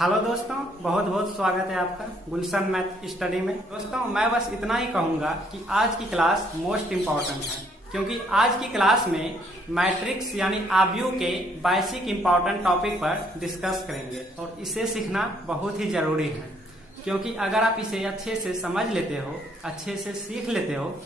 Hello दोस्तों, बहुत बहुत स्वागत है आपका गुलशन मैथ स्टडी में। दोस्तों मैं बस इतना ही कहूँगा कि आज की क्लास मोस्ट इम्पॉर्टेंट है, क्योंकि आज की क्लास में मैट्रिक्स यानी आव्यूह के बेसिक इम्पॉर्टेंट टॉपिक पर डिस्कस करेंगे और इसे सीखना बहुत ही जरूरी है, क्योंकि अगर आप इसे अच्छे से समझ लेते हो, अच्छे से सीख लेते हो,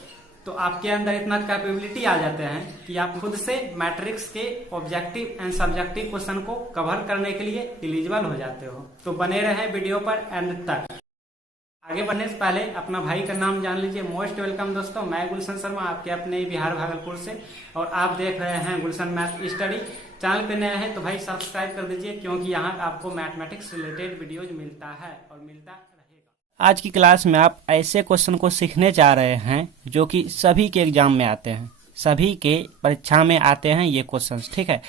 तो आपके अंदर इतना कैपेबिलिटी आ जाते हैं कि आप खुद से मैट्रिक्स के ऑब्जेक्टिव एंड सब्जेक्टिव क्वेश्चन को कवर करने के लिए एलिजिबल हो जाते हो। तो बने रहें वीडियो पर एंड तक। आगे बढ़ने से पहले अपना भाई का नाम जान लीजिए। मोस्ट वेलकम दोस्तों, मैं गुलशन शर्मा आपके अपने बिहार भागलपुर से, और आप देख रहे हैं गुलशन मैथ स्टडी। चैनल पे नए हैं तो भाई सब्सक्राइब कर दीजिए, क्योंकि यहाँ आपको मैथमेटिक्स रिलेटेड वीडियोज मिलता है और मिलता रहेगा। आज की क्लास में आप ऐसे क्वेश्चन को सीखने जा रहे हैं जो कि सभी के एग्जाम में आते हैं, सभी के परीक्षा में आते हैं ये क्वेश्चंस, ठीक है।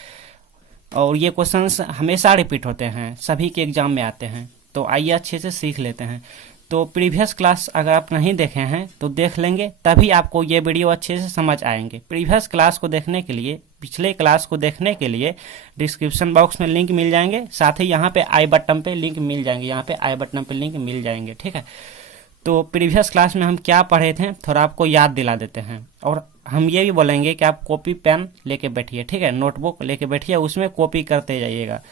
और ये क्वेश्चंस हमेशा रिपीट होते हैं, सभी के एग्जाम में आते हैं। तो आइए अच्छे से सीख लेते हैं। तो प्रीवियस क्लास अगर आप नहीं देखे हैं तो देख लेंगे, तभी आपको ये वीडियो अच्छे से समझ आएंगे। प्रीवियस क्लास को देखने के लिए, पिछले क्लास को देखने के लिए डिस्क्रिप्शन बॉक्स में लिंक मिल जाएंगे, साथ ही यहाँ पे आई बटन पे लिंक मिल जाएंगे, यहाँ पे आई बटन पे लिंक मिल जाएंगे, ठीक है। तो प्रीवियस क्लास में हम क्या पढ़े थे थोड़ा आपको याद दिला देते हैं, और हम ये भी बोलेंगे कि आप कॉपी पेन लेके बैठिए, ठीक है, नोटबुक लेके बैठिए, उसमें कॉपी करते जाइएगा।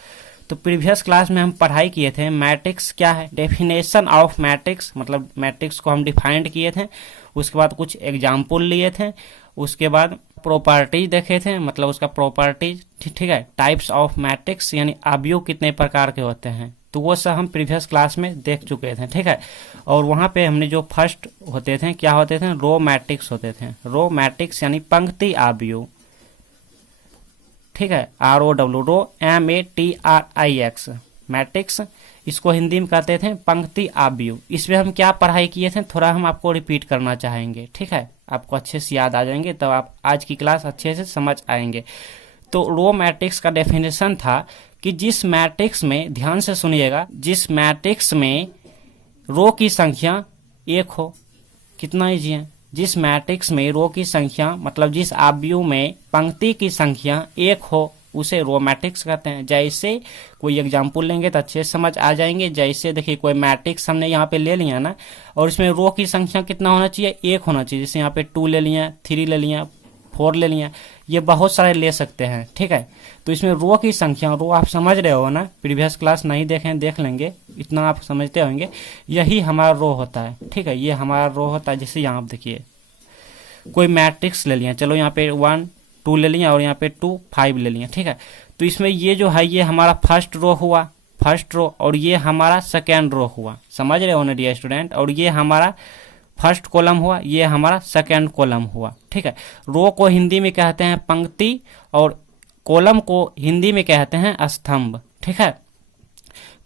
तो प्रीवियस क्लास में हम पढ़ाई किए थे मैट्रिक्स क्या है, डेफिनेशन ऑफ मैट्रिक्स, मतलब मैट्रिक्स को हम डिफाइंड किए थे। उसके बाद कुछ एग्जाम्पल लिए थे, उसके बाद प्रॉपर्टीज देखे थे, मतलब उसका प्रॉपर्टीज, ठीक है। टाइप्स ऑफ मैट्रिक्स यानी आव्यूह कितने प्रकार के होते हैं, तो वो सब हम प्रीवियस क्लास में देख चुके थे, ठीक है। और वहाँ पे हमने जो फर्स्ट होते थे, क्या होते थे, रो मैट्रिक्स होते थे। रो मैट्रिक्स यानी पंक्ति आव्यूह, ठीक है, ROW, रो MATRIX मैट्रिक्स, इसको हिंदी में कहते थे पंक्ति आव्यूह। इसमें हम क्या पढ़ाई किए थे थोड़ा हम आपको रिपीट करना चाहेंगे, ठीक है, आपको अच्छे से याद आ जाएंगे, तब आप आज की क्लास अच्छे से समझ आएंगे। तो रो मैट्रिक्स का डेफिनेशन था कि जिस मैट्रिक्स में, ध्यान से सुनिएगा, जिस मैट्रिक्स में रो की संख्या एक हो, कितना ईजी है, जिस मैट्रिक्स में रो की संख्या, मतलब जिस आव्यूह में पंक्ति की संख्या एक हो, उसे रो मैट्रिक्स कहते हैं। जैसे कोई एग्जाम्पल लेंगे तो अच्छे से समझ आ जाएंगे। जैसे देखिए कोई मैट्रिक्स हमने यहाँ पे ले लिया ना, और इसमें रो की संख्या कितना होना चाहिए, एक होना चाहिए। जैसे यहाँ पे 2 ले लिया, 3 ले लिया, 4 ले लिया, ये बहुत सारे ले सकते हैं, ठीक है। तो इसमें रो की संख्या, रो आप समझ रहे हो ना, प्रीवियस क्लास नहीं देखें देख लेंगे, इतना आप समझते होंगे। यही हमारा रो होता है, ठीक है, ये हमारा रो होता है। जैसे यहाँ आप देखिए कोई मैट्रिक्स ले लिया, चलो यहाँ पे 1 2 ले लिया, और यहाँ पे 2 5 ले लिया, ठीक है। तो इसमें ये जो है, ये हमारा फर्स्ट रो हुआ, फर्स्ट रो, और ये हमारा सेकेंड रो हुआ, समझ रहे हो ना डियर स्टूडेंट। और ये हमारा फर्स्ट कॉलम हुआ, ये हमारा सेकेंड कॉलम हुआ, ठीक है। रो को हिंदी में कहते हैं पंक्ति, और कॉलम को हिंदी में कहते हैं स्तंभ, ठीक है।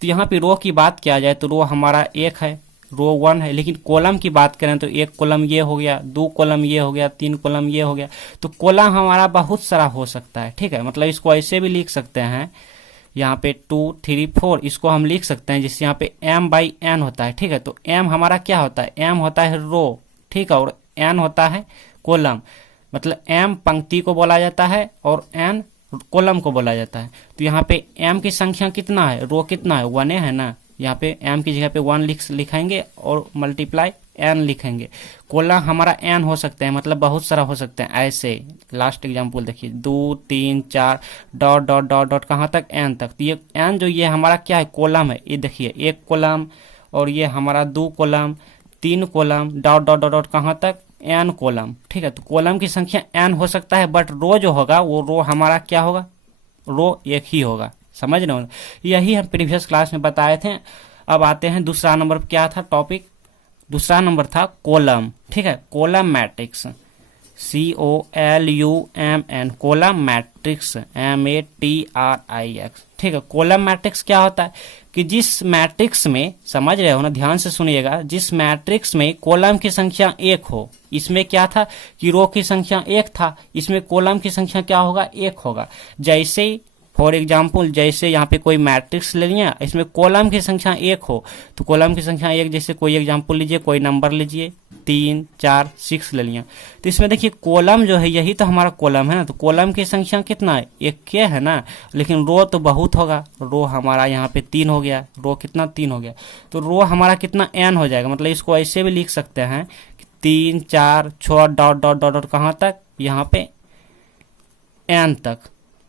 तो यहाँ पे रो की बात किया जाए तो रो हमारा एक है, रो 1 है। लेकिन कॉलम की बात करें तो एक कॉलम ये हो गया, 2 कॉलम ये हो गया, 3 कॉलम ये हो गया। तो कॉलम हमारा बहुत सारा हो सकता है, ठीक है। मतलब इसको ऐसे भी लिख सकते हैं, यहाँ पे 2 3 4, इसको हम लिख सकते हैं, जिससे यहाँ पे m/n होता है, ठीक है। तो m हमारा क्या होता है, m होता है रो, ठीक है, और n होता है कॉलम। मतलब m पंक्ति को बोला जाता है और n कॉलम को बोला जाता है। तो यहाँ पे m की संख्या कितना है, रो कितना है, 1 है ना, यहाँ पे m की जगह पे 1 लिखेंगे और मल्टीप्लाई n लिखेंगे। कॉलम हमारा n हो सकते हैं, मतलब बहुत सारा हो सकते हैं। ऐसे लास्ट एग्जांपल देखिए, 2 3 4 डॉट डॉट डॉट डॉट कहाँ तक, n तक। तो ये n जो ये हमारा क्या है, कॉलम है। ये देखिए 1 कॉलम, और ये हमारा 2 column, 3 column, dot dot dot dot कहाँ तक, n कॉलम, ठीक है। तो कॉलम की संख्या n हो सकता है, बट रो जो होगा वो रो हमारा क्या होगा, रो एक ही होगा, समझ रहे हो। यही हम प्रीवियस क्लास में बताए थे। अब आते हैं दूसरा नंबर, क्या था टॉपिक, दूसरा नंबर था कॉलम, ठीक है। Column matrix, COLUMN, column matrix, MATRIX, ठीक है। कॉलम मैट्रिक्स क्या होता है कि जिस मैट्रिक्स में, समझ रहे हो ना, ध्यान से सुनिएगा, जिस मैट्रिक्स में कॉलम की संख्या 1 हो, इसमें क्या था कि रो की संख्या 1 था, इसमें कॉलम की संख्या क्या होगा, 1 होगा। जैसे फॉर एग्जाम्पल, जैसे यहाँ पे कोई मैट्रिक्स ले लिया, इसमें कॉलम की संख्या 1 हो, तो कॉलम की संख्या 1, जैसे कोई एग्जाम्पल लीजिए, कोई नंबर लीजिए, 3 4 6 ले लिया। तो इसमें देखिए कॉलम जो है यही तो हमारा कॉलम है ना, तो कॉलम की संख्या कितना है, एक के है ना, लेकिन रो तो बहुत होगा, रो हमारा यहाँ पे 3 हो गया, रो कितना 3 हो गया, तो रो हमारा कितना n हो जाएगा। मतलब इसको ऐसे भी लिख सकते हैं कि 3 4 6 डॉट डॉट डॉट डॉट कहाँ तक, यहाँ पे n तक,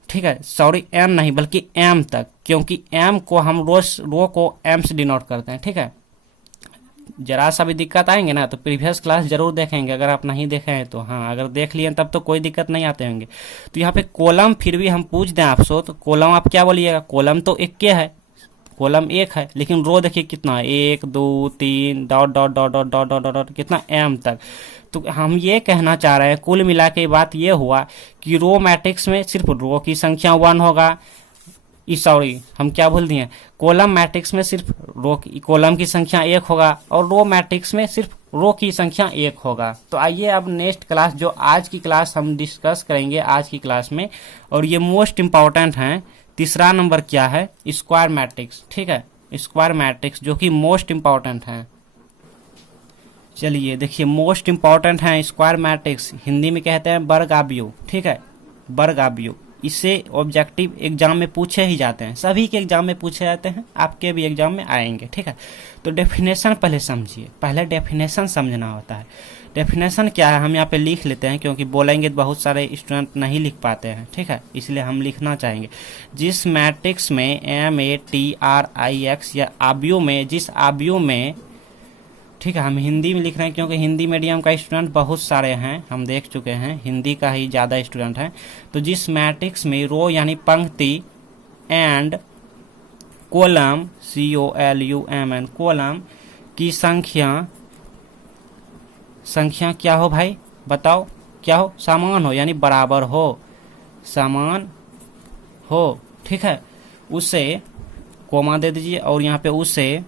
ठीक है, सॉरी m नहीं बल्कि m तक, क्योंकि m को हम रो को m से डिनोट करते हैं, ठीक है। जरा सा भी दिक्कत आएंगे ना तो प्रीवियस क्लास जरूर देखेंगे, अगर आप नहीं देखे हैं तो हाँ, अगर देख लिए तब तो कोई दिक्कत नहीं आते होंगे। तो यहाँ पे कॉलम फिर भी हम पूछ दें आपसे तो कॉलम आप क्या बोलिएगा, कॉलम तो एक के है, कॉलम एक है, लेकिन रो देखिए कितना है 1 2 3 dot dot dot dot dot dot dot कितना m तक। तो हम ये कहना चाह रहे हैं कुल मिला के बात ये हुआ कि रो मैट्रिक्स में सिर्फ रो की संख्या 1 होगा, सॉरी हम क्या भूल दिए, कॉलम मैट्रिक्स में सिर्फ कॉलम की संख्या 1 होगा और रो मैट्रिक्स में सिर्फ रो की संख्या 1 होगा। तो आइए अब नेक्स्ट क्लास जो आज की क्लास हम डिस्कस करेंगे आज की क्लास में, और ये मोस्ट इम्पॉर्टेंट है, तीसरा नंबर क्या है, स्क्वायर मैट्रिक्स, ठीक है, स्क्वायर मैट्रिक्स जो कि मोस्ट इम्पॉर्टेंट है। चलिए देखिए मोस्ट इम्पॉर्टेंट है स्क्वायर मैट्रिक्स, हिंदी में कहते हैं वर्गाव्यूह, ठीक है, वर्गाव्यूह। इससे ऑब्जेक्टिव एग्जाम में पूछे ही जाते हैं, सभी के एग्जाम में पूछे जाते हैं, आपके भी एग्जाम में आएंगे, ठीक है। तो डेफिनेशन पहले समझिए, पहले डेफिनेशन समझना होता है। डेफिनेशन क्या है हम यहाँ पे लिख लेते हैं, क्योंकि बोलेंगे तो बहुत सारे स्टूडेंट नहीं लिख पाते हैं, ठीक है, इसलिए हम लिखना चाहेंगे। जिस मैट्रिक्स में MATRIX या आव्यूह में, जिस आव्यूह में, ठीक है, हम हिंदी में लिख रहे हैं क्योंकि हिंदी मीडियम का स्टूडेंट बहुत सारे हैं, हम देख चुके हैं, हिंदी का ही ज़्यादा स्टूडेंट हैं। तो जिस मैट्रिक्स में रो यानी पंक्ति एंड कॉलम COLUMN कॉलम की संख्या क्या हो भाई, बताओ क्या हो, समान हो यानी बराबर हो, समान हो, ठीक है, उसे कोमा दे दीजिए और यहाँ पे उसे,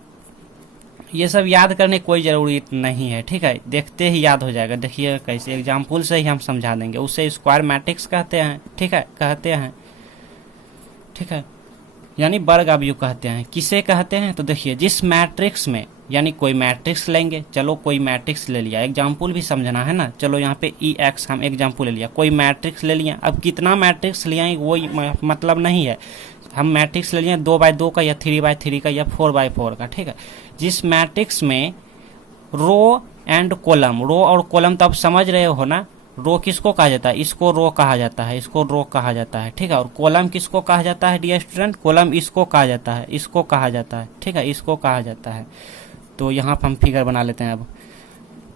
ये सब याद करने की कोई ज़रूरी नहीं है, ठीक है, देखते ही याद हो जाएगा। देखिए कैसे एग्जाम्पल से ही हम समझा देंगे। उसे स्क्वायर मैट्रिक्स कहते हैं, ठीक है, कहते हैं, ठीक है, यानी वर्गाव्यूह कहते हैं। किसे कहते हैं तो देखिए जिस मैट्रिक्स में, यानी कोई मैट्रिक्स लेंगे, चलो कोई मैट्रिक्स ले लिया, एग्जाम्पल भी समझना है ना, चलो यहाँ पे EX हम एग्जाम्पल ले लिया, कोई मैट्रिक्स ले लिया। अब कितना मैट्रिक्स लिया वो मतलब नहीं है, हम मैट्रिक्स ले लिए 2x2 का या 3x3 का या 4x4 का, ठीक है। जिस मैट्रिक्स में रो एंड कॉलम, रो और कॉलम तो आप समझ रहे हो ना, रो किसको कहा जाता है, इसको रो कहा जाता है, इसको रो कहा जाता है, ठीक है, और कॉलम किसको कहा जाता है डियर स्टूडेंट, कॉलम इसको कहा जाता है, इसको कहा जाता है, ठीक है, इसको कहा जाता है। तो यहाँ पर हम फिगर बना लेते हैं अब।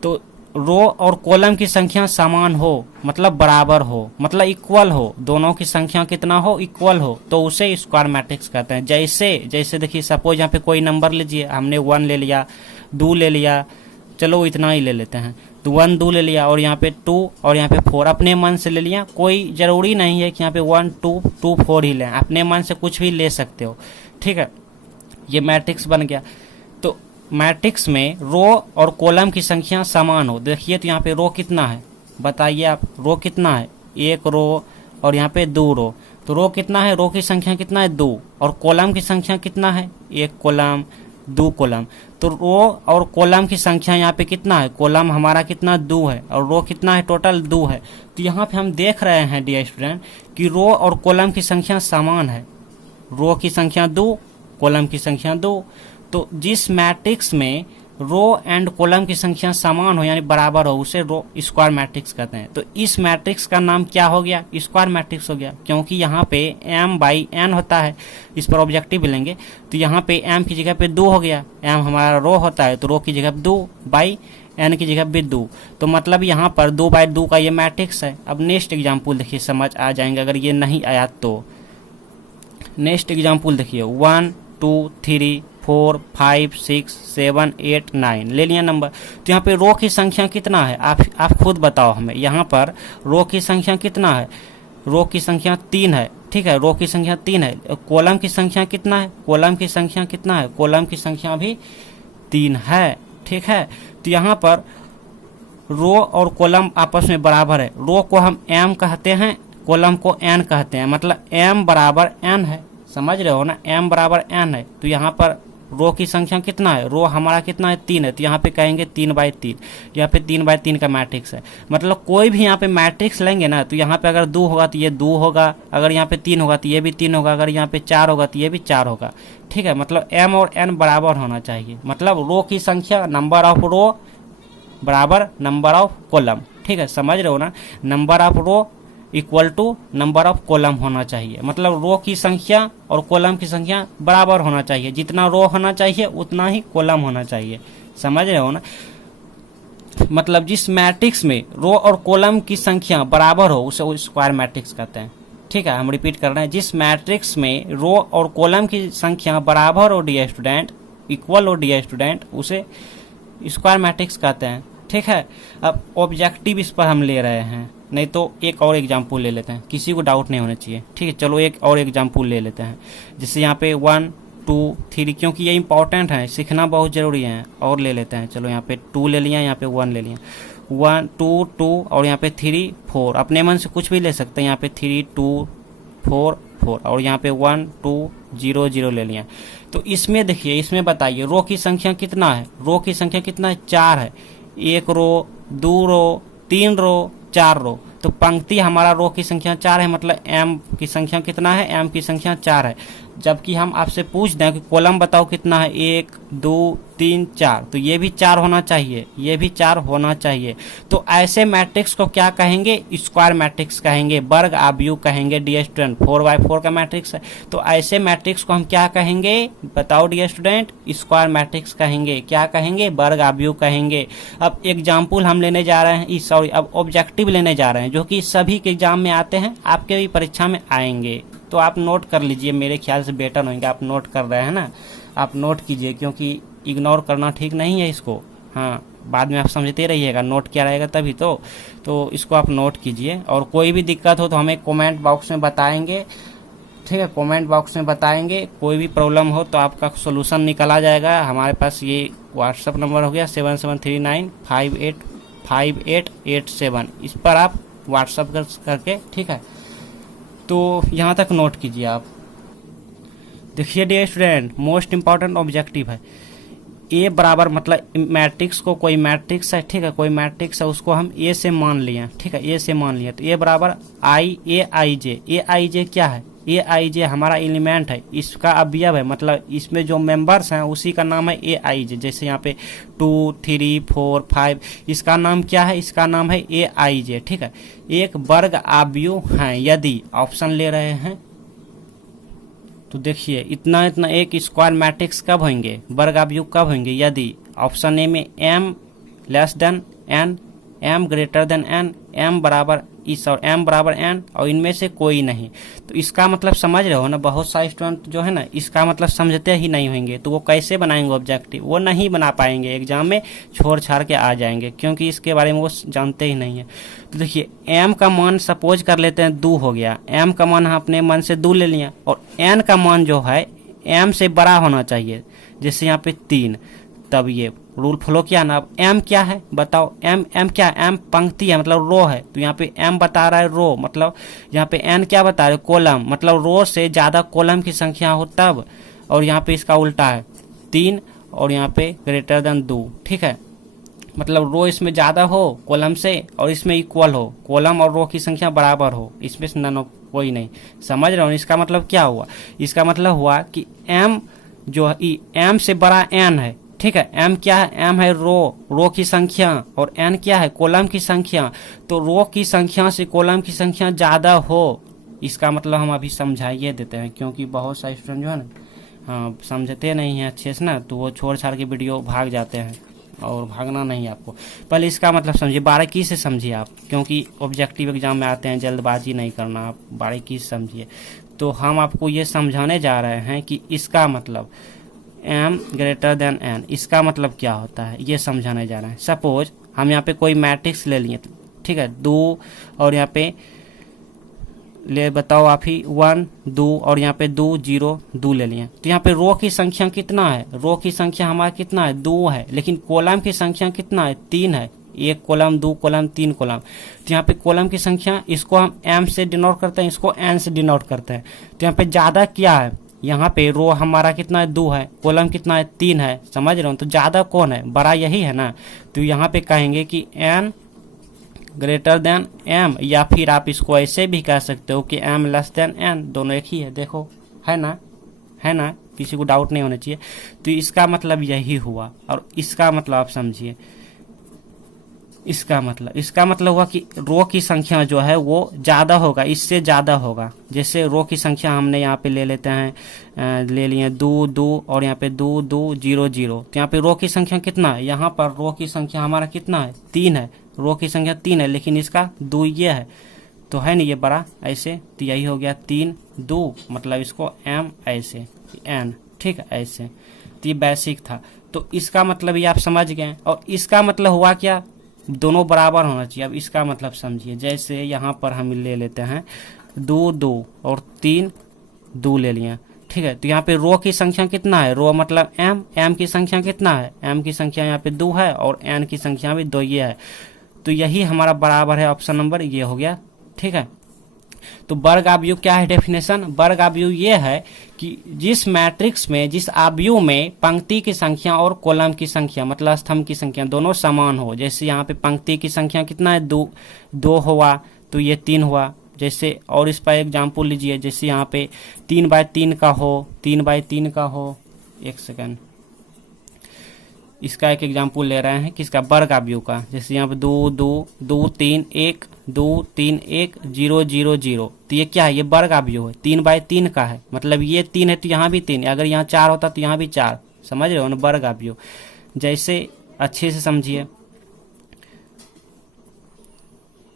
तो रो और कॉलम की संख्या समान हो मतलब बराबर हो, मतलब इक्वल हो, दोनों की संख्या कितना हो, इक्वल हो, तो उसे स्क्वायर मैट्रिक्स कहते हैं। जैसे देखिए सपोज यहाँ पे कोई नंबर लीजिए, हमने 1 ले लिया, 2 ले लिया, चलो इतना ही ले लेते हैं, तो 1 2 ले लिया और यहाँ पे 2 और यहाँ पे 4 अपने मन से ले लिया, कोई ज़रूरी नहीं है कि यहाँ पे 1 2 2 4 ही लें, अपने मन से कुछ भी ले सकते हो, ठीक है, ये मैट्रिक्स बन गया। तो मैट्रिक्स में रो और कॉलम की संख्या समान हो, देखिए तो यहाँ पे रो कितना है, बताइए आप, रो कितना है, 1 रो और यहाँ पे 2 रो, तो रो कितना है, रो की संख्या कितना है 2, और कॉलम की संख्या कितना है, 1 कॉलम 2 कॉलम। तो रो और कॉलम की संख्या यहाँ पे कितना है, कॉलम हमारा कितना 2 है और रो कितना है, टोटल 2 है। तो यहाँ पे हम देख रहे हैं डियर स्टूडेंट कि रो और कॉलम की संख्या समान है, रो की संख्या 2, कॉलम की संख्या 2। तो जिस मैट्रिक्स में रो एंड कॉलम की संख्या समान हो यानी बराबर हो, उसे रो स्क्वायर मैट्रिक्स कहते हैं। तो इस मैट्रिक्स का नाम क्या हो गया, स्क्वायर मैट्रिक्स हो गया, क्योंकि यहाँ पे m/n होता है, इस पर ऑब्जेक्टिव भी लेंगे तो यहाँ पे m की जगह पे 2 हो गया, m हमारा रो होता है तो रो की जगह 2/n की जगह भी 2, तो मतलब यहाँ पर 2/2 का ये मैट्रिक्स है। अब नेक्स्ट एग्जाम्पल देखिए, समझ आ जाएंगे अगर ये नहीं आया तो। नेक्स्ट एग्जाम्पल देखिए 1 2 3 4 5 6 7 8 9 ले लिया नंबर। तो यहाँ पे रो की संख्या कितना है, आप खुद बताओ हमें, यहाँ पर रो की संख्या कितना है, रो की संख्या 3 है, ठीक है, रो की संख्या 3 है। कॉलम की संख्या कितना है, कॉलम की संख्या कितना है, कॉलम की संख्या भी 3 है, ठीक है। तो यहाँ पर रो और कॉलम आपस में बराबर है, रो को हम m कहते हैं, कॉलम को n कहते हैं, मतलब m बराबर n है, समझ रहे हो ना, m बराबर n है। तो यहाँ पर रो की संख्या कितना है, रो हमारा कितना है 3 है, तो यहाँ पे कहेंगे 3/3, यहाँ पे 3/3 का मैट्रिक्स है। मतलब कोई भी यहाँ पे मैट्रिक्स लेंगे ना, तो यहाँ पे अगर 2 होगा तो ये 2 होगा, अगर यहाँ पे 3 होगा तो ये भी 3 होगा, अगर यहाँ पे 4 होगा तो ये भी 4 होगा। ठीक है, मतलब m और n बराबर होना चाहिए, मतलब रो की संख्या नंबर ऑफ रो बराबर नंबर ऑफ कॉलम। ठीक है, समझ रहे हो ना, number of row equal to number of column होना चाहिए, मतलब रो की संख्या और कॉलम की संख्या बराबर होना चाहिए, जितना रो होना चाहिए उतना ही कॉलम होना चाहिए। समझ रहे हो ना, मतलब जिस मैट्रिक्स में रो और कॉलम की संख्या बराबर हो उसे स्क्वायर मैट्रिक्स कहते हैं। ठीक है, हम रिपीट कर रहे हैं, जिस मैट्रिक्स में रो और कॉलम की संख्या बराबर हो डियर स्टूडेंट, इक्वल हो डियर स्टूडेंट, उसे स्क्वायर मैट्रिक्स कहते हैं। ठीक है, अब ऑब्जेक्टिव इस पर हम ले रहे हैं, नहीं तो एक और एग्जाम्पल ले लेते हैं, किसी को डाउट नहीं होना चाहिए। ठीक है, चलो एक और एग्जाम्पल ले लेते हैं, जैसे यहाँ पे 1 2 3, क्योंकि ये इंपॉर्टेंट है, सीखना बहुत जरूरी है। और ले लेते हैं, चलो यहाँ पे 2 ले लिया, यहाँ पे 1 ले लिया, 1 2 2 और यहाँ पे 3 4, अपने मन से कुछ भी ले सकते हैं, यहाँ पे 3 2 4 4 और यहाँ पे 1 2 0 0 ले लिया। तो इसमें देखिए, इसमें बताइए रो की संख्या कितना है, रो की संख्या कितना है, 4 है, 1 रो 2 रो 3 रो 4 रो, तो पंक्ति हमारा रो की संख्या 4 है, मतलब m की संख्या कितना है, m की संख्या 4 है। जबकि हम आपसे पूछ दें कि कॉलम बताओ कितना है, 1 2 3 4, तो ये भी 4 होना चाहिए, ये भी 4 होना चाहिए। तो ऐसे मैट्रिक्स को क्या कहेंगे, स्क्वायर मैट्रिक्स कहेंगे, वर्ग आव्यूह कहेंगे डियर स्टूडेंट। 4/4 का मैट्रिक्स है, तो ऐसे मैट्रिक्स को हम क्या कहेंगे, बताओ डियर स्टूडेंट, स्क्वायर मैट्रिक्स कहेंगे। क्या कहेंगे, वर्ग आव्यूह कहेंगे। अब एग्जाम्पल हम लेने जा रहे हैं, सॉरी अब ऑब्जेक्टिव लेने जा रहे हैं, जो कि सभी के एग्जाम में आते हैं, आपके भी परीक्षा में आएंगे। तो आप नोट कर लीजिए, मेरे ख्याल से बेटर होंगे, आप नोट कर रहे हैं ना, आप नोट कीजिए, क्योंकि इग्नोर करना ठीक नहीं है इसको। हाँ, बाद में आप समझते रहिएगा, नोट क्या रहेगा तभी तो इसको आप नोट कीजिए। और कोई भी दिक्कत हो तो हमें कमेंट बॉक्स में बताएंगे। ठीक है, कमेंट बॉक्स में बताएंगे, कोई भी प्रॉब्लम हो तो आपका सोल्यूशन निकला जाएगा। हमारे पास ये व्हाट्सअप नंबर हो गया 7739585887, इस पर आप व्हाट्सअप करके, ठीक है। तो यहाँ तक नोट कीजिए आप। देखिए dear student, most important objective है, ए बराबर, मतलब मैट्रिक्स को, कोई मैट्रिक्स है, ठीक है, कोई मैट्रिक्स है, उसको हम ए से मान लिए, ठीक है, ए से मान लिए, तो ए बराबर ए आई जे क्या है, ए आई जे हमारा एलिमेंट है, इसका अवयव है, मतलब इसमें जो मेंबर्स हैं उसी का नाम है ए आई जे। जैसे यहाँ पे 2 3 4 5, इसका नाम क्या है, इसका नाम है ए आई जे। ठीक है, एक वर्ग आव्यूह है यदि, ऑप्शन ले रहे हैं तो देखिए इतना एक स्क्वायर मैट्रिक्स कब होंगे, वर्ग आव्यूह कब होंगे, यदि ऑप्शन ए में m less than n, m greater than n, m बराबर इस और m बराबर n, और इनमें से कोई नहीं। तो इसका मतलब समझ रहे हो ना, बहुत सारे स्टूडेंट जो है ना इसका मतलब समझते ही नहीं होंगे, तो वो कैसे बनाएंगे ऑब्जेक्टिव, वो नहीं बना पाएंगे, एग्जाम में छोड़ छाड़ के आ जाएंगे, क्योंकि इसके बारे में वो जानते ही नहीं है। तो देखिए m का मान सपोज कर लेते हैं 2 हो गया, m का मान हम अपने मन से 2 ले लिया, और n का मान जो है m से बड़ा होना चाहिए, जैसे यहाँ पे 3, तब ये रूल फॉलो किया ना। अब m क्या है बताओ, m क्या है, m पंक्ति है, मतलब रो है, तो यहाँ पे m बता रहा है रो, मतलब यहाँ पे n क्या बता रहे, कॉलम, मतलब रो से ज्यादा कॉलम की संख्या हो तब, और यहाँ पे इसका उल्टा है 3, और यहाँ पे ग्रेटर देन 2। ठीक है, मतलब रो इसमें ज्यादा हो कॉलम से, और इसमें इक्वल हो, कॉलम और रो की संख्या बराबर हो, इसमें नन कोई नहीं। समझ रहे हो, इसका मतलब क्या हुआ, इसका मतलब हुआ कि m जो है m से बड़ा n है। ठीक है, m क्या है, m है रो की संख्या, और n क्या है, कॉलम की संख्या। तो रो की संख्या से कॉलम की संख्या ज्यादा हो, इसका मतलब हम अभी समझाइए देते हैं, क्योंकि बहुत सारे स्टूडेंट जो है ना, हाँ, समझते नहीं हैं अच्छे से ना, तो वो छोड़ छाड़ के वीडियो भाग जाते हैं, और भागना नहीं आपको। पहले इसका मतलब समझिए, बारीकी से समझिए आप, क्योंकि ऑब्जेक्टिव एग्जाम में आते हैं, जल्दबाजी नहीं करना, आप बारीकी से समझिए। तो हम आपको ये समझाने जा रहे हैं कि इसका मतलब m ग्रेटर देन n, इसका मतलब क्या होता है, ये समझाने जा रहे हैं। सपोज हम यहाँ पे कोई मैट्रिक्स ले लिए, ठीक है, 2 और यहाँ पे ले बताओ आप ही 1 2 और यहाँ पे 2 0 2 ले लिए, तो यहाँ पे रो की संख्या कितना है, रो की संख्या हमारा कितना है 2 है, लेकिन कॉलम की संख्या कितना है 3 है, 1 कॉलम 2 कॉलम 3 कॉलम। तो यहाँ पे कॉलम की संख्या, इसको हम m से डिनोट करते हैं, इसको n से डिनोट करते हैं। तो यहाँ पे ज्यादा क्या है, यहाँ पे रो हमारा कितना है 2 है, कॉलम कितना है 3 है, समझ रहे हो। तो ज़्यादा कौन है, बड़ा यही है ना। तो यहाँ पे कहेंगे कि n ग्रेटर देन m, या फिर आप इसको ऐसे भी कह सकते हो कि m लेस देन n, दोनों एक ही है। देखो है ना, किसी को डाउट नहीं होना चाहिए। तो इसका मतलब यही हुआ, और इसका मतलब आप समझिए, इसका मतलब हुआ कि रो की संख्या जो है वो ज़्यादा होगा, इससे ज़्यादा होगा। जैसे रो की संख्या हमने यहाँ पे ले लेते हैं, ले लिए 2 2 और यहाँ पे 2 2 0 0। तो यहाँ पे रो की संख्या कितना है, यहाँ पर रो की संख्या हमारा कितना है 3 है, रो की संख्या 3 है, लेकिन इसका 2 ये है, तो है नहीं ये बड़ा ऐसे। तो यही हो गया 3 2, मतलब इसको m ऐसे n, ठीक है ऐसे। तो ये बेसिक था। तो इसका मतलब ये आप समझ गए, और इसका मतलब हुआ क्या, दोनों बराबर होना चाहिए। अब इसका मतलब समझिए, जैसे यहाँ पर हम ले लेते हैं 2 2 और 3 2 ले लिया, ठीक है। तो यहाँ पे रो की संख्या कितना है, रो मतलब m की संख्या कितना है, m की संख्या यहाँ पे 2 है, और n की संख्या भी 2 ये है। तो यही हमारा बराबर है, ऑप्शन नंबर ये हो गया, ठीक है। तो वर्ग आव्यूह क्या है डेफिनेशन, वर्ग आव्यूह ये है कि जिस मैट्रिक्स में, जिस आव्यूह में पंक्ति की संख्या और कॉलम की संख्या मतलब स्तंभ की संख्या दोनों समान हो। जैसे यहाँ पे पंक्ति की संख्या कितना है 2 हुआ, तो ये 3 हुआ। जैसे और इस पर एग्जाम्पल लीजिए, जैसे यहाँ पे 3x3 का हो, 3x3 का हो, एक सेकंड, इसका एक एग्जाम्पल ले रहे हैं किसका, वर्ग आव्यूह का। जैसे यहाँ पे 2 2 2 3 1 2 3 1 0 0 0। तो ये क्या है, ये वर्ग आव्यूह है, 3x3 का है, मतलब ये 3 है तो यहाँ भी 3, अगर यहाँ 4 होता तो यहाँ भी 4, समझ रहे हो ना, वर्ग आव्यूह। जैसे अच्छे से समझिए,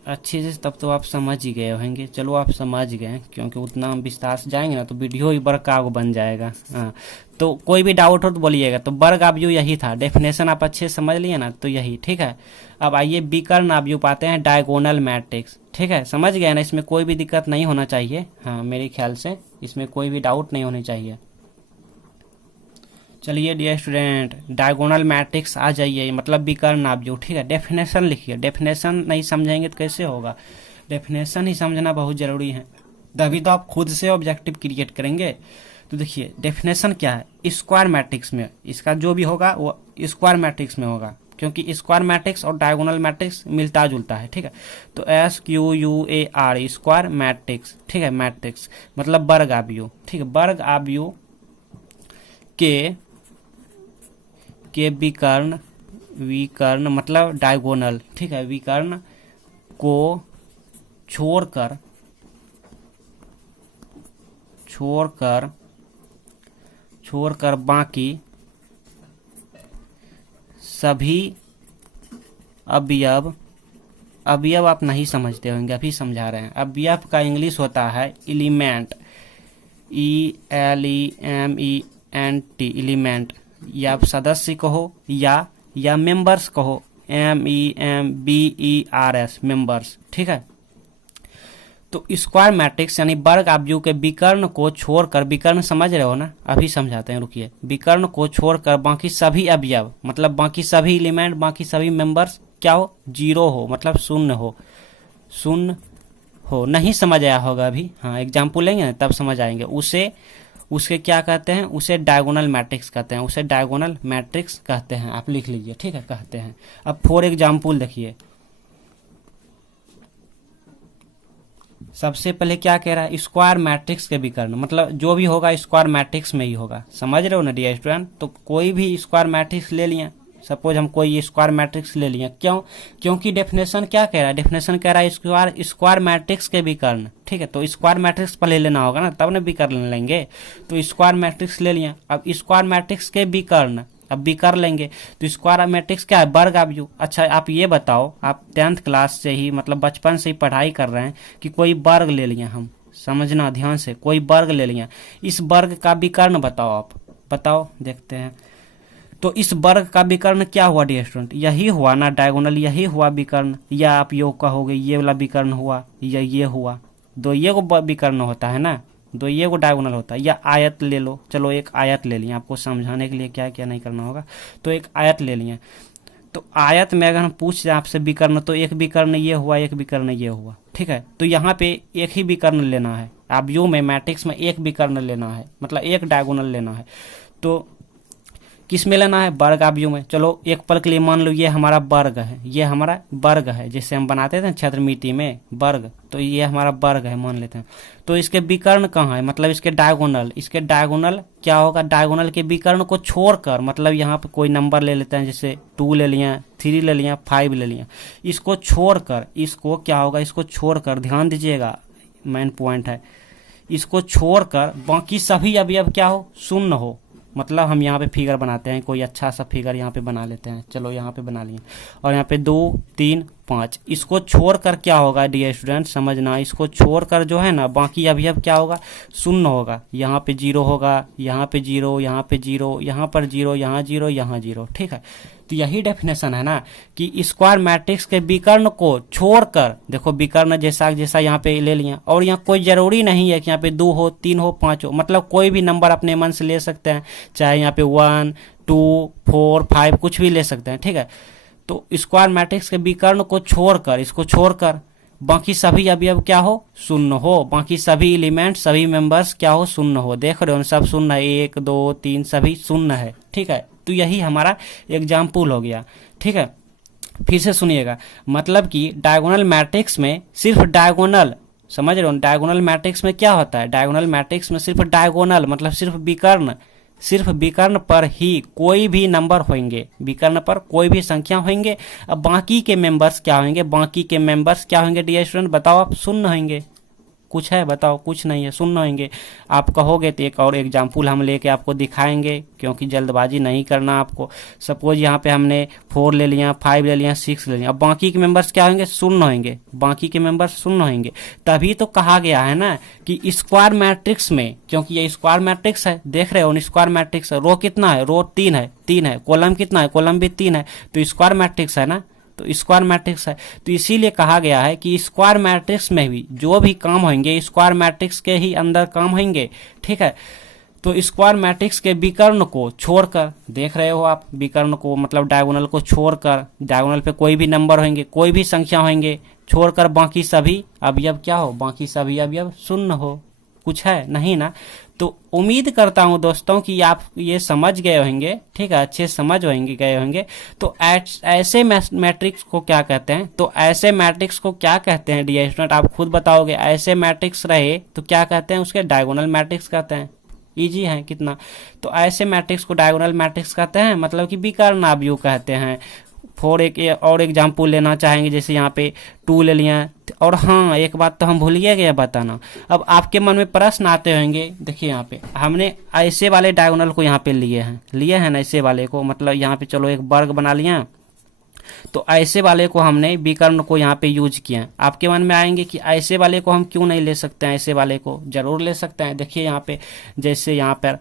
अच्छे से, तब तो आप समझ ही गए होंगे। चलो आप समझ गए, क्योंकि उतना हम विस्तार से जाएंगे ना तो वीडियो ही बड़ा बन जाएगा। हाँ, तो कोई भी डाउट हो तो बोलिएगा। तो वर्ग आव्यूह यही था, डेफिनेशन आप अच्छे से समझ लिए ना, तो यही ठीक है। अब आइए विकर्ण आव्यूह पाते हैं, डायगोनल मैट्रिक्स, ठीक है। समझ गए ना, इसमें कोई भी दिक्कत नहीं होना चाहिए, हाँ मेरे ख्याल से इसमें कोई भी डाउट नहीं होनी चाहिए। चलिए डियर स्टूडेंट, डायगोनल मैट्रिक्स आ जाइए, मतलब विकर्ण आव्यूह, ठीक है। डेफिनेशन लिखिए, डेफिनेशन नहीं समझेंगे तो कैसे होगा, डेफिनेशन ही समझना बहुत जरूरी है, तभी तो आप खुद से ऑब्जेक्टिव क्रिएट करेंगे। तो देखिए डेफिनेशन क्या है, स्क्वायर मैट्रिक्स में इसका जो भी होगा वो स्क्वायर मैट्रिक्स में होगा, क्योंकि स्क्वायर मैट्रिक्स और डायगोनल मैट्रिक्स मिलता जुलता है, ठीक है। तो SQUAR स्क्वायर मैट्रिक्स, ठीक है, मैट्रिक्स मतलब वर्ग आव्यूह, ठीक है। वर्ग आव्यूह के विकर्ण मतलब डायगोनल, ठीक है, विकर्ण को छोड़कर बाकी सभी अवयव आप नहीं समझते होंगे, अभी समझा रहे हैं। अवयव का इंग्लिश होता है एलिमेंट, ELEMENT, एलिमेंट, या आप सदस्य कहो या मेंबर्स कहो, MEMBERS, मेंबर्स, ठीक है। तो स्क्वायर मैट्रिक्स यानी वर्ग आव्यूह के विकर्ण को छोड़कर, विकर्ण समझ रहे हो ना, अभी समझाते हैं, रुकिए। विकर्ण को छोड़कर बाकी सभी अवयव मतलब बाकी सभी एलिमेंट, बाकी सभी मेंबर्स क्या हो, 0 हो, मतलब शून्य हो। नहीं समझ आया होगा अभी, हाँ एग्जाम्पल लेंगे ना तब समझ आएंगे। उसके क्या कहते हैं, उसे डायगोनल मैट्रिक्स कहते हैं, उसे डायगोनल मैट्रिक्स कहते हैं, आप लिख लीजिए, ठीक है, कहते हैं। अब फॉर एग्जाम्पल देखिए, सबसे पहले क्या कह रहा है, स्क्वायर मैट्रिक्स के विकर्ण, मतलब जो भी होगा स्क्वायर मैट्रिक्स में ही होगा, समझ रहे हो ना डियर स्टूडेंट। तो कोई भी स्क्वायर मैट्रिक्स ले लिया, सपोज हम कोई स्क्वायर मैट्रिक्स ले लिया, क्योंकि डेफिनेशन क्या कह रहा है, डेफिनेशन कह रहा है स्क्वायर मैट्रिक्स के विकर्ण, ठीक है। तो स्क्वायर मैट्रिक्स पहले लेना होगा ना, तब ना विकर्ण लेंगे। तो स्क्वायर मैट्रिक्स ले लिया, अब स्क्वायर मैट्रिक्स के विकर्ण अब विकर्ण लेंगे। तो स्क्वायर मैट्रिक्स क्या है, वर्ग आव्यूह। अच्छा आप ये बताओ, आप 10th क्लास से ही मतलब बचपन से ही पढ़ाई कर रहे हैं कि कोई वर्ग ले लिया, हम समझना ध्यान से, कोई वर्ग ले लिया, इस वर्ग का विकर्ण बताओ, आप बताओ, देखते हैं। तो इस वर्ग का विकर्ण क्या हुआ डियर स्टूडेंट, यही हुआ ना, डायगोनल यही हुआ विकर्ण, या आप योग कहोगे ये वाला विकर्ण हुआ, या ये हुआ, दो ये को विकर्ण होता है ना, दो ये को डायगोनल होता है। या आयत ले लो, चलो एक आयत ले लिया, आपको समझाने के लिए क्या क्या नहीं करना होगा। तो एक आयत ले लिया, तो आयत में अगर हम पूछ जाए आपसे विकर्ण, तो एक विकर्ण ये हुआ, एक विकर्ण ये हुआ, ठीक है। तो यहाँ पे एक ही विकर्ण लेना है, आव्यूह में मैट्रिक्स में एक विकर्ण लेना है, मतलब एक डायगोनल लेना है। तो किस में लेना है? वर्ग आव्यूह में। चलो एक पल के लिए मान लो ये हमारा वर्ग है, ये हमारा वर्ग है, जैसे हम बनाते थे क्षेत्रमिति में वर्ग, तो ये हमारा वर्ग है मान लेते हैं। तो इसके विकर्ण कहाँ है, मतलब इसके डायगोनल, इसके डायगोनल क्या होगा? डायगोनल के विकर्ण को छोड़कर, मतलब यहाँ पे कोई नंबर ले लेते हैं, जैसे 2 ले लिया, 3 ले लिया, 5 ले लिया, इसको छोड़कर, इसको क्या होगा, इसको छोड़कर, ध्यान दीजिएगा मेन पॉइंट है, इसको छोड़कर बाकी सभी अवयव क्या हो? शून्य हो। मतलब हम यहाँ पे फिगर बनाते हैं, कोई अच्छा सा फिगर यहाँ पे बना लेते हैं, चलो यहाँ पे बना लिए, और यहाँ पे 2 3 5, इसको छोड़कर क्या होगा डियर स्टूडेंट, समझना, इसको छोड़कर जो है ना बाकी अवयव क्या होगा? शून्य होगा। यहाँ पे 0 होगा, यहाँ पे 0, यहाँ पे 0, यहाँ पर 0, यहाँ 0, यहाँ 0, ठीक है। तो यही डेफिनेशन है ना कि स्क्वायर मैट्रिक्स के विकर्ण को छोड़कर, देखो विकर्ण जैसा जैसा यहाँ पे ले लिया, और यहाँ कोई जरूरी नहीं है कि यहाँ पे 2 हो, 3 हो, 5 हो, मतलब कोई भी नंबर अपने मन से ले सकते हैं, चाहे यहाँ पे 1 2 4 5 कुछ भी ले सकते हैं, ठीक है। तो स्क्वायर मैट्रिक्स के विकर्ण को छोड़कर, इसको छोड़कर बाकी सभी अवयव क्या हो? शून्य हो। बाकी सभी एलिमेंट, सभी मेंबर्स क्या हो? शून्य हो। देख रहे हो सब शून्य है, 1 2 3 सभी शून्य है, ठीक है। तो यही हमारा एग्जाम्पल हो गया, ठीक है। फिर से सुनिएगा, मतलब कि डायगोनल मैट्रिक्स में सिर्फ डायगोनल, समझ रहे हो, डायगोनल मैट्रिक्स में क्या होता है? डायगोनल मैट्रिक्स में सिर्फ डायगोनल मतलब सिर्फ विकर्ण पर ही कोई भी नंबर होंगे, विकर्ण पर कोई भी संख्या होंगे। अब बाकी के मेंबर्स क्या होंगे? बाकी के मेंबर्स क्या होंगे डियर स्टूडेंट, बताओ आप? शून्य होंगे। कुछ है? बताओ, कुछ नहीं है, शून्य होंगे। आप कहोगे तो एक और एग्जाम्पल हम लेके आपको दिखाएंगे, क्योंकि जल्दबाजी नहीं करना आपको। सपोज यहाँ पे हमने 4 ले लिया, 5 ले लिया, 6 ले लिया, अब बाकी के मेंबर्स क्या होंगे? शून्य होंगे। बाकी के मेंबर्स शून्य होंगे। तभी तो कहा गया है ना कि स्क्वायर मैट्रिक्स में, क्योंकि ये स्क्वायर मैट्रिक्स है, देख रहे हो स्क्वायर मैट्रिक्स है, रो कितना है? रो 3 है, कॉलम कितना है? कॉलम भी 3 है, तो स्क्वायर मैट्रिक्स है ना, तो स्क्वायर मैट्रिक्स है। तो इसीलिए कहा गया है कि स्क्वायर मैट्रिक्स में भी जो भी काम होंगे स्क्वायर मैट्रिक्स के ही अंदर काम होंगे, ठीक है। तो स्क्वायर मैट्रिक्स के विकर्ण को छोड़कर, देख रहे हो आप, विकर्ण को मतलब डायगोनल को छोड़कर, डायगोनल पे कोई भी नंबर होंगे, कोई भी संख्या होंगे, छोड़कर बाकी सभी अवयव क्या हो? बाकी सभी अवयव शून्य हो। कुछ है? नहीं ना। तो उम्मीद करता हूं दोस्तों कि आप ये समझ गए होंगे, ठीक है, अच्छे समझ गए होंगे। तो ऐसे मैट्रिक्स को क्या कहते हैं? तो ऐसे मैट्रिक्स को क्या कहते हैं डियर स्टूडेंट, आप खुद बताओगे। ऐसे मैट्रिक्स रहे तो क्या कहते हैं? उसके डायगोनल मैट्रिक्स कहते हैं। इजी है कितना। तो ऐसे मैट्रिक्स को डायगोनल मैट्रिक्स कहते हैं, मतलब कि विकर्ण आव्यूह कहते हैं। फॉर एक और एग्जाम्पल लेना चाहेंगे, जैसे यहाँ पे 2 ले लिया। और हाँ, एक बात तो हम भूल गए बताना। अब आपके मन में प्रश्न आते होंगे, देखिए यहाँ पे हमने ऐसे वाले डायगोनल को यहाँ पे लिए हैं ना, ऐसे वाले को, मतलब यहाँ पे चलो एक वर्ग बना लिया, तो ऐसे वाले को हमने विकर्ण को यहाँ पे यूज किया। आपके मन में आएंगे कि ऐसे वाले को हम क्यों नहीं ले सकते हैं? ऐसे वाले को जरूर ले सकते हैं। देखिए यहाँ पे, जैसे यहाँ पर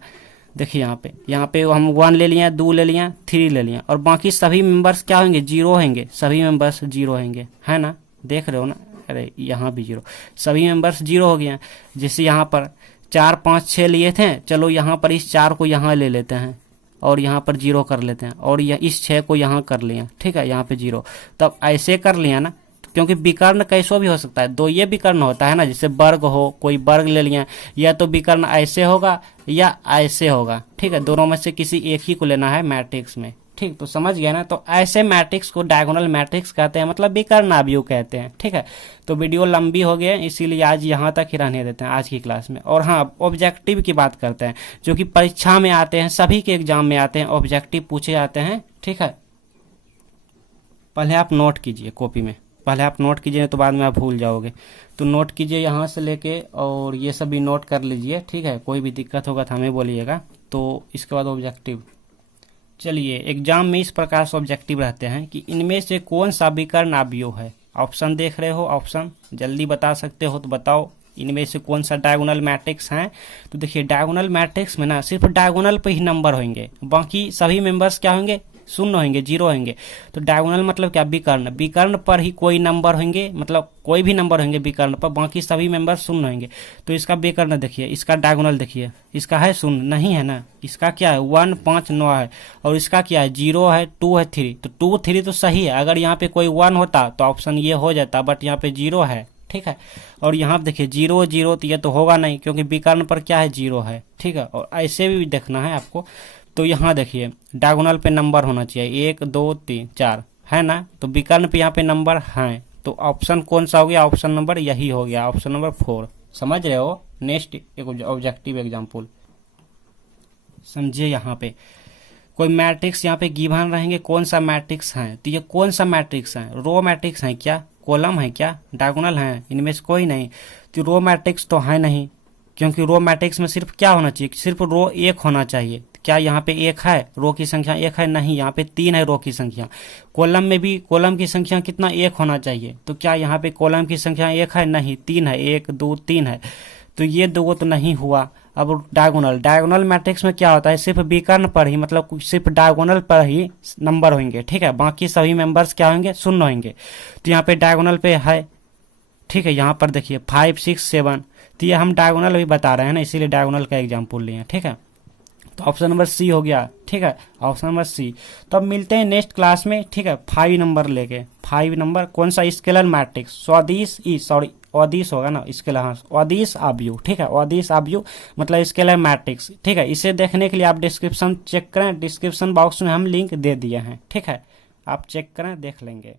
देखिए यहाँ पे हम 1 ले लिया, 2 ले लिया, 3 ले लिया, और बाकी सभी मेंबर्स क्या होंगे? 0 होंगे। सभी मेंबर्स 0 होंगे, है ना, देख रहे हो ना। अरे यहाँ भी 0, सभी मेंबर्स 0 हो गए। जैसे यहाँ पर 4 5 6 लिए थे, चलो यहाँ पर इस 4 को यहाँ ले लेते हैं और यहाँ पर 0 कर लेते हैं, और इस 6 को यहाँ कर लिया, ठीक है, यहाँ पे 0। तब ऐसे कर लिया ना, क्योंकि विकर्ण कैसो भी हो सकता है, 2 ये विकर्ण होता है ना, जैसे वर्ग हो, कोई वर्ग ले लिया, या तो विकर्ण ऐसे होगा या ऐसे होगा, ठीक है, दोनों में से किसी एक ही को लेना है मैट्रिक्स में, ठीक। तो समझ गया ना। तो ऐसे मैट्रिक्स को डायगोनल मैट्रिक्स कहते हैं, मतलब विकर्ण आव्यूह कहते हैं, ठीक है। तो वीडियो लंबी हो गई, इसीलिए आज यहाँ तक ही रहने देते हैं आज की क्लास में। और हाँ, ऑब्जेक्टिव की बात करते हैं, जो कि परीक्षा में आते हैं, सभी के एग्जाम में आते हैं, ऑब्जेक्टिव पूछे जाते हैं, ठीक है। पहले आप नोट कीजिए कॉपी में, पहले आप नोट कीजिए, तो बाद में आप भूल जाओगे। तो नोट कीजिए यहाँ से लेके, और ये सब भी नोट कर लीजिए, ठीक है। कोई भी दिक्कत होगा तो हमें बोलिएगा। तो इसके बाद ऑब्जेक्टिव, चलिए एग्जाम में इस प्रकार से ऑब्जेक्टिव रहते हैं कि इनमें से कौन सा विकर्ण आव्यूह है। ऑप्शन देख रहे हो, ऑप्शन जल्दी बता सकते हो तो बताओ, इनमें से कौन सा डायगोनल मैट्रिक्स है। तो देखिए डायगोनल मैट्रिक्स में ना सिर्फ डायगोनल पे ही नंबर होंगे, बाकी सभी मेंबर्स क्या होंगे? शून्य होंगे, जीरो होंगे। तो डायगोनल मतलब क्या, विकर्ण, विकर्ण पर ही कोई नंबर होंगे, मतलब कोई भी नंबर होंगे विकर्ण पर, बाकी सभी मेंबर शून्य होंगे। तो इसका विकर्ण देखिए, इसका डायगोनल देखिए, इसका है शून्य, नहीं है ना, इसका क्या है 1 5 9 है, और इसका क्या है 0 है 2 है 3, तो 2 3 तो सही है। अगर यहाँ पे कोई 1 होता तो ऑप्शन ये हो जाता, बट यहाँ पे 0 है, ठीक है। और यहाँ देखिए 0 0, तो ये तो होगा नहीं क्योंकि विकर्ण पर क्या है 0 है, ठीक है। और ऐसे भी देखना है आपको। तो यहाँ देखिए डायगोनल पे नंबर होना चाहिए 1 2 3 4, है ना, तो विकर्ण पे यहाँ पे नंबर है, तो ऑप्शन कौन सा हो गया, ऑप्शन नंबर यही हो गया, ऑप्शन नंबर 4। समझ रहे हो। नेक्स्ट एक ऑब्जेक्टिव एग्जाम्पल समझिए। यहाँ पे कोई मैट्रिक्स यहाँ पे गिवन रहेंगे, कौन सा मैट्रिक्स है, तो ये कौन सा मैट्रिक्स है, रो मैट्रिक्स है क्या, कॉलम है क्या, डायगोनल है, इनमें से कोई नहीं। तो रो मैट्रिक्स तो है नहीं, क्योंकि रो मैट्रिक्स में सिर्फ क्या होना चाहिए, सिर्फ रो 1 होना चाहिए। क्या यहाँ पे 1 है, रो की संख्या 1 है, नहीं, यहाँ पे 3 है रो की संख्या। कॉलम में भी कॉलम की संख्या कितना 1 होना चाहिए, तो क्या यहाँ पे कॉलम की संख्या 1 है, नहीं, 3 है, 1 2 3 है, तो ये दो तो नहीं हुआ। अब डायगोनल, डायगोनल मैट्रिक्स में क्या होता है, सिर्फ विकर्ण पर ही, मतलब सिर्फ डायगोनल पर ही नंबर होंगे, ठीक है, बाकी सभी मेंबर्स क्या होंगे, शून्य होंगे। तो यहाँ पे डायगोनल पे है, ठीक है। यहाँ पर देखिए 5 6 7, तो ये हम डायगोनल भी बता रहे हैं ना, इसीलिए डायगोनल का एग्जाम्पल लिए, ठीक है। तो ऑप्शन नंबर सी हो गया, ठीक है, ऑप्शन नंबर सी। तो अब मिलते हैं नेक्स्ट क्लास में, ठीक है, 5 नंबर लेके। 5 नंबर कौन सा, स्केलर मैट्रिक्स, अदिश होगा ना, स्केलर, हाँ, अदिश आव्यूह, ठीक है, अदिश आव्यूह मतलब स्केलर मैट्रिक्स, ठीक है। इसे देखने के लिए आप डिस्क्रिप्शन चेक करें, डिस्क्रिप्शन बॉक्स में हम लिंक दे दिए हैं, ठीक है, आप चेक करें, देख लेंगे।